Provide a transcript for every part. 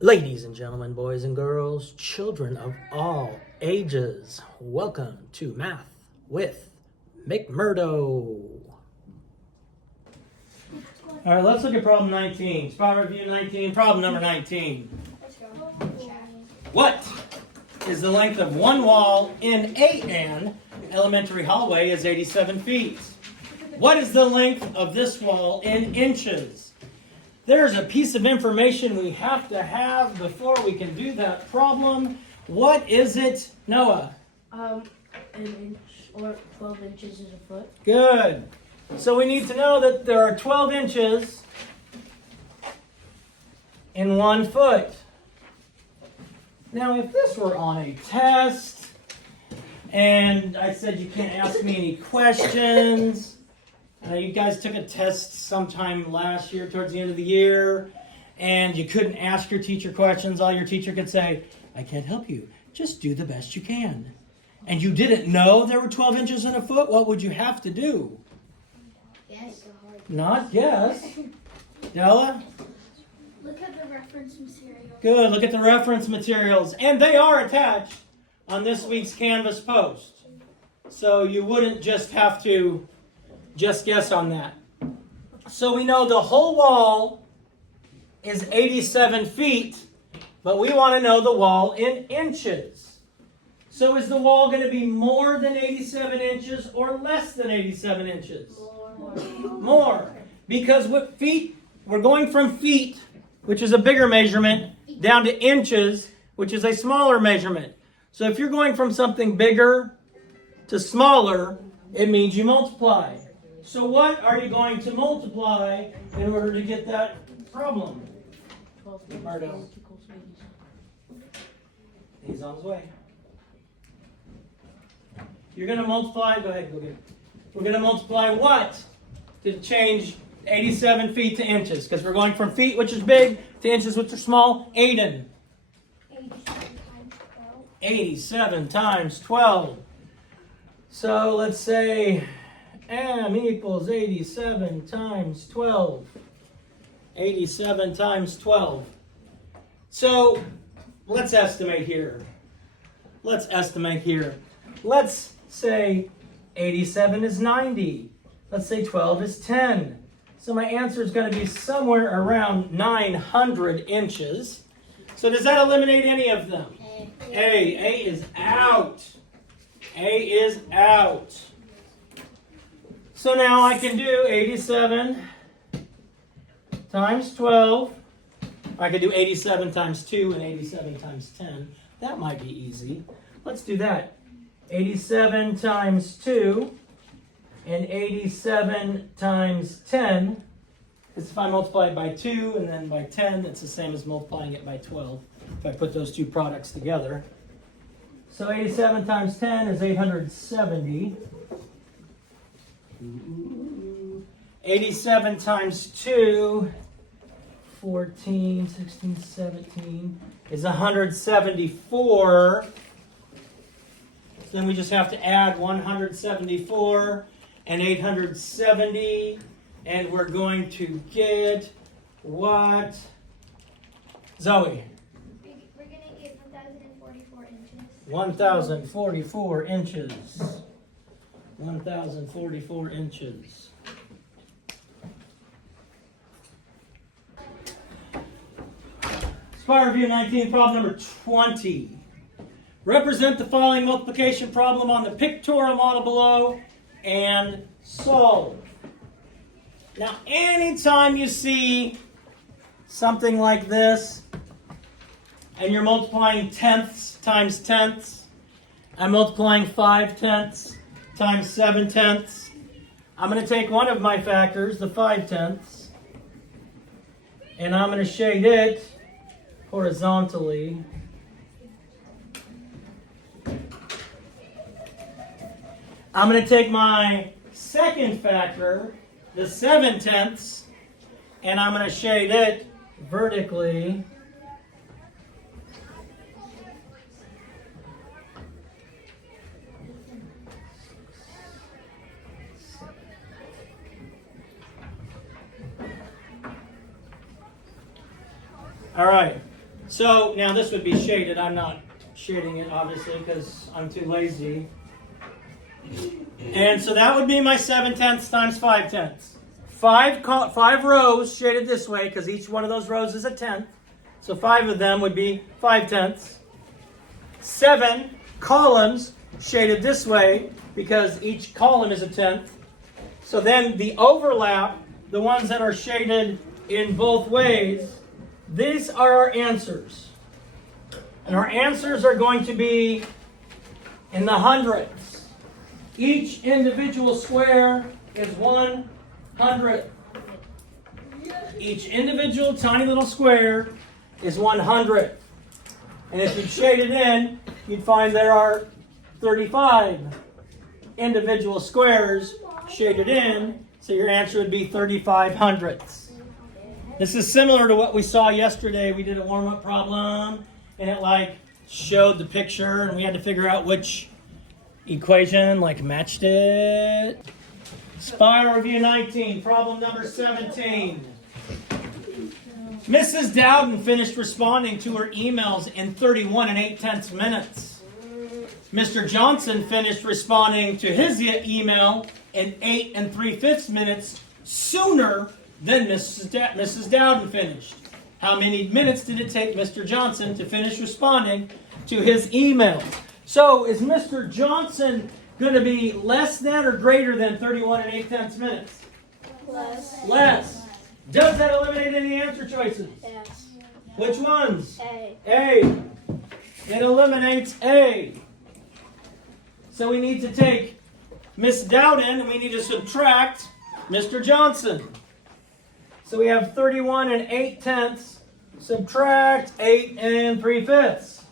Ladies and gentlemen, boys and girls, children of all ages, welcome to Math with McMurdo. All right, let's look at problem 19. Spot review 19, problem number 19. Let's go. What is the length of one wall in an elementary hallway is 87 feet? What is the length of this wall in inches? There's a piece of information we have to have before we can do that problem. What is it, Noah? An inch or 12 inches is a foot. Good. So we need to know that there are 12 inches in 1 foot. Now, if this were on a test, and I said you can't ask me any questions, you guys took a test sometime last year, towards the end of the year, and you couldn't ask your teacher questions. All your teacher could say, I can't help you. Just do the best you can. And you didn't know there were 12 inches in a foot, what would you have to do? Yes. Not guess. Della? Look at the reference material. Good. Look at the reference materials. And they are attached on this week's Canvas post. So you wouldn't just have to just guess on that. So we know the whole wall is 87 feet, but we want to know the wall in inches. So is the wall going to be more than 87 inches or less than 87 inches? More. Because with feet, we're going from feet, which is a bigger measurement, down to inches, which is a smaller measurement. So if you're going from something bigger to smaller, it means you multiply. So what are you going to multiply in order to get that problem? 12 Mardo. equals 87. He's on his way. You're going to multiply, go ahead, go get it. We're going to multiply what to change 87 feet to inches? Because we're going from feet, which is big, to inches, which are small. Aiden. 87 times 12. 87 times 12. So let's say m equals 87 times 12. 87 times 12. So let's estimate here. Let's say 87 is 90. Let's say 12 is 10. So my answer is going to be somewhere around 900 inches. So does that eliminate any of them? A is out. A is out. So now I can do 87 times 12. I could do 87 times 2 and 87 times 10. That might be easy. Let's do that. 87 times 2 and 87 times 10. Because if I multiply it by 2 and then by 10, it's the same as multiplying it by 12 if I put those two products together. So 87 times 10 is 870. 87 times 2, 14, 16, 17, is 174. So then we just have to add 174 and 870, and we're going to get what? Zoe? We're going to get 1,044 inches. 1,044 inches. 1,044 inches. Spot review 19, problem number 20. Represent the following multiplication problem on the pictorial model below and solve. Now, anytime you see something like this, and you're multiplying tenths times tenths, I'm multiplying 5 tenths times 7 tenths. I'm going to take one of my factors, the 5 tenths, and I'm going to shade it horizontally. I'm going to take my second factor, the 7 tenths, and I'm going to shade it vertically. All right. So now this would be shaded. I'm not shading it obviously because I'm too lazy. And so that would be my 7/10 times 5/10. Five rows shaded this way because each one of those rows is a tenth. So 5 of them would be 5/10. 7 columns shaded this way because each column is a tenth. So then the overlap, the ones that are shaded in both ways, these are our answers. And our answers are going to be in the hundredths. Each individual square is 1/100th. Each individual tiny little square is 1/100th. And if you shade it in, you'd find there are 35 individual squares shaded in, so your answer would be 35/100ths. This is similar to what we saw yesterday. We did a warm-up problem, and it showed the picture, and we had to figure out which equation matched it. Spy Review 19, problem number 17. Mrs. Dowden finished responding to her emails in 31 8/10 minutes. Mr. Johnson finished responding to his email in 8 3/5 minutes sooner than Mrs. Dowden finished. How many minutes did it take Mr. Johnson to finish responding to his email? So is Mr. Johnson going to be less than or greater than 31 8/10 minutes? Plus. Less. Does that eliminate any answer choices? Yes. Which ones? A. A. It eliminates A. So we need to take Miss Dowden and we need to subtract Mr. Johnson. So we have 31 8/10. Subtract 8 3/5.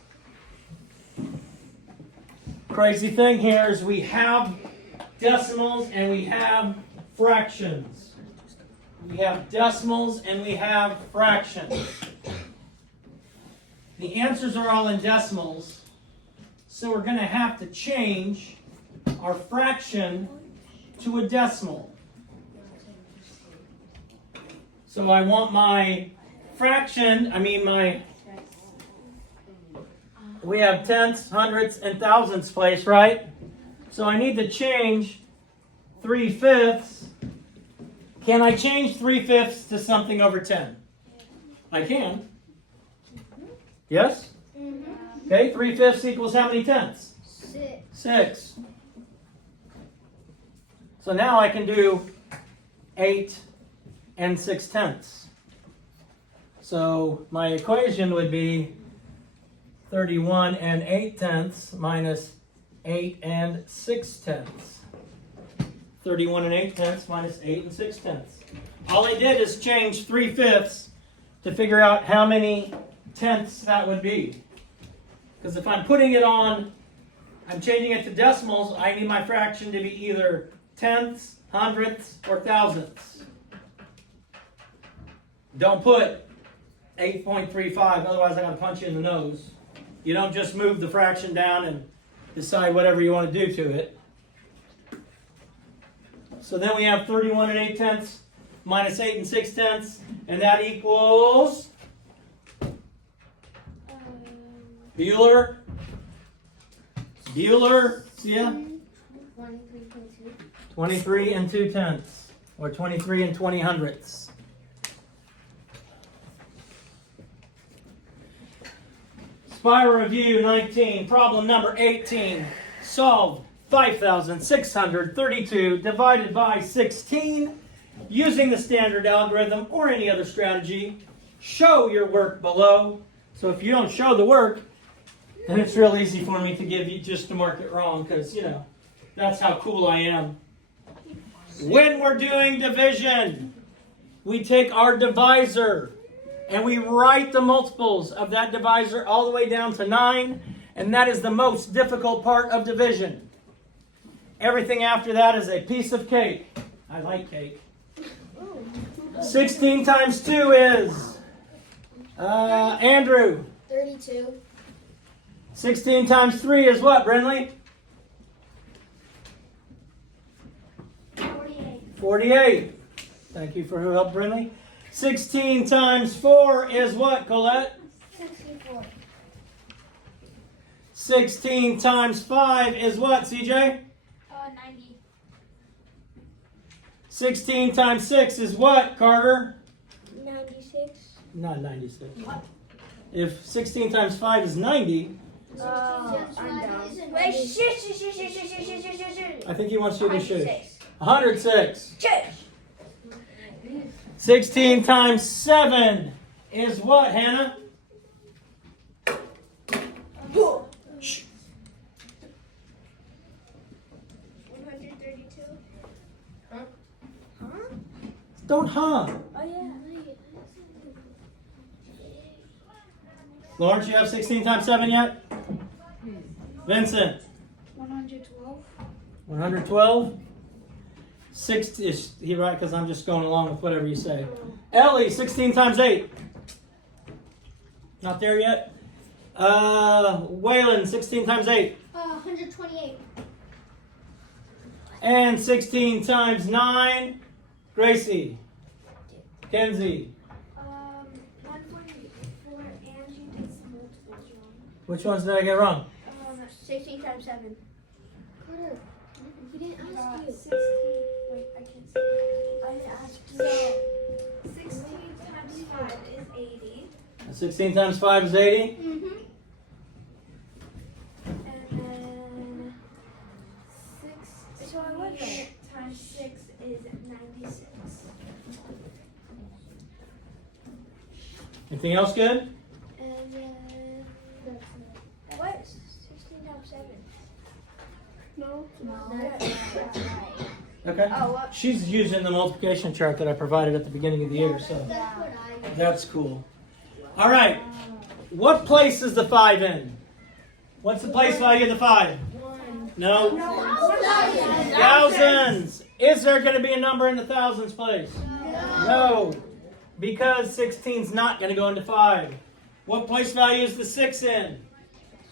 Crazy thing here is we have decimals and we have fractions. We have decimals and we have fractions. The answers are all in decimals, so we're going to have to change our fraction to a decimal. So I want my fraction, we have tenths, hundredths, and thousandths place, right? So I need to change 3/5. Can I change 3/5 to something over 10? I can. Yes? Okay, 3/5 equals how many tenths? 6. So now I can do 8 6/10. So my equation would be 31 8/10 minus 8 6/10. 31 8/10 minus 8 6/10. All I did is change 3/5 to figure out how many tenths that would be. Because if I'm putting it on, I'm changing it to decimals, I need my fraction to be either tenths, hundredths, or thousandths. Don't put 8.35, otherwise I'm going to punch you in the nose. You don't just move the fraction down and decide whatever you want to do to it. So then we have 31 8/10 minus 8 6/10, and that equals Bueller. See ya? 23.2. 23 2/10, or 23 20/100ths. Spy Review 19, problem number 18. Solve 5,632 divided by 16 using the standard algorithm or any other strategy. Show your work below. So if you don't show the work, then it's real easy for me to give you just to mark it wrong because, that's how cool I am. When we're doing division, we take our divisor and we write the multiples of that divisor all the way down to 9, and that is the most difficult part of division. Everything after that is a piece of cake. I like cake. 16 times 2 is, Andrew. 32. 16 times 3 is what, Brinley? 48. Thank you for your help, Brinley. 16 times 4 is what, Colette? 68. 4. 16 times 5 is what, CJ? 90. 16 times 6 is what, Carter? 96. Not 96. If 16 times 5 is 90, I'm down. Wait, shit. I think he wants you to shoot. 106. 106. Shit. 16 times 7 is what, Hannah? Shh. 132. Don't huh. Oh, yeah. Lawrence, you have 16 times 7 yet? Vincent? 112. 112? 6 is he right? Because I'm just going along with whatever you say. Ellie, 16 times 8. Not there yet? Waylon, 16 times 8. 128. And 16 times 9. Gracie. Kenzie. 144, and you did some multiples wrong. Which ones did I get wrong? 16 times 7. Carter, he didn't ask you. 16. Wait, I can't see. I didn't ask you. 16 times 5 is 80. 16 times 5 is 80. Mm-hmm. And then 16 times 6 is 96. Anything else good? And then what? 16 times 7. No. That's right. Okay. Oh, what? She's using the multiplication chart that I provided at the beginning of the year, so That's what I did. that's cool. All right. What place is the 5 in? What's the place value of the 5? 1. No. Thousands. Is there going to be a number in the thousands place? No. Because 16 is not going to go into 5. What place value is the 6 in?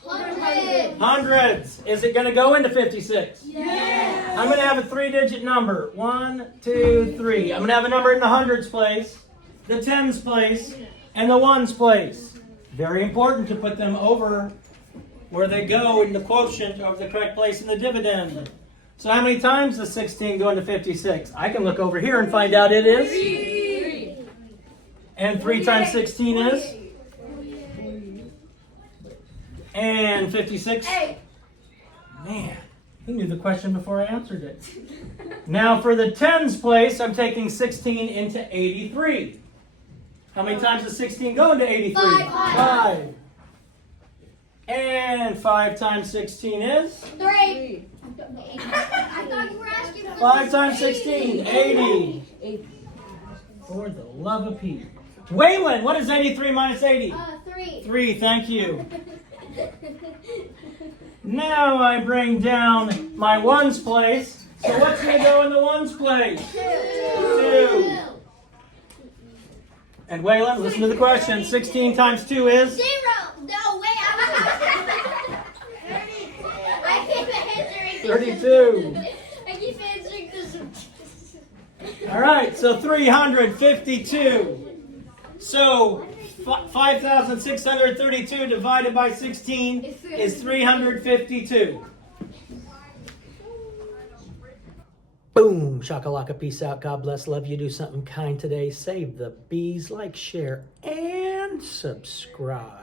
100. Hundreds. Is it going to go into 56? Yes. I'm going to have a 3-digit number. 1, 2, 3. I'm going to have a number in the hundreds place, the tens place, and the ones place. Very important to put them over where they go in the quotient of the correct place in the dividend. So how many times does 16 go into 56? I can look over here and find out it is. 3. And 3 times 16 is? And 56? 8. Man, he knew the question before I answered it. Now for the tens place, I'm taking 16 into 83. How many times does 16 go into 83? 5. And 5 times 16 is? 3. I thought you were asking for 5 times 16, 80. For the love of Pete. Waylon, what is 83 minus 80? 3. 3, thank you. Now I bring down my ones place. So what's going to go in the ones place? 2. And Waylon, listen to the question. 16 times 2 is? 0. No, wait, I keep answering. 32. I keep answering this. All right, so 352. So 5,632 divided by 16 is 352. Boom, shakalaka, peace out. God bless, love you. Do something kind today. Save the bees, like, share, and subscribe.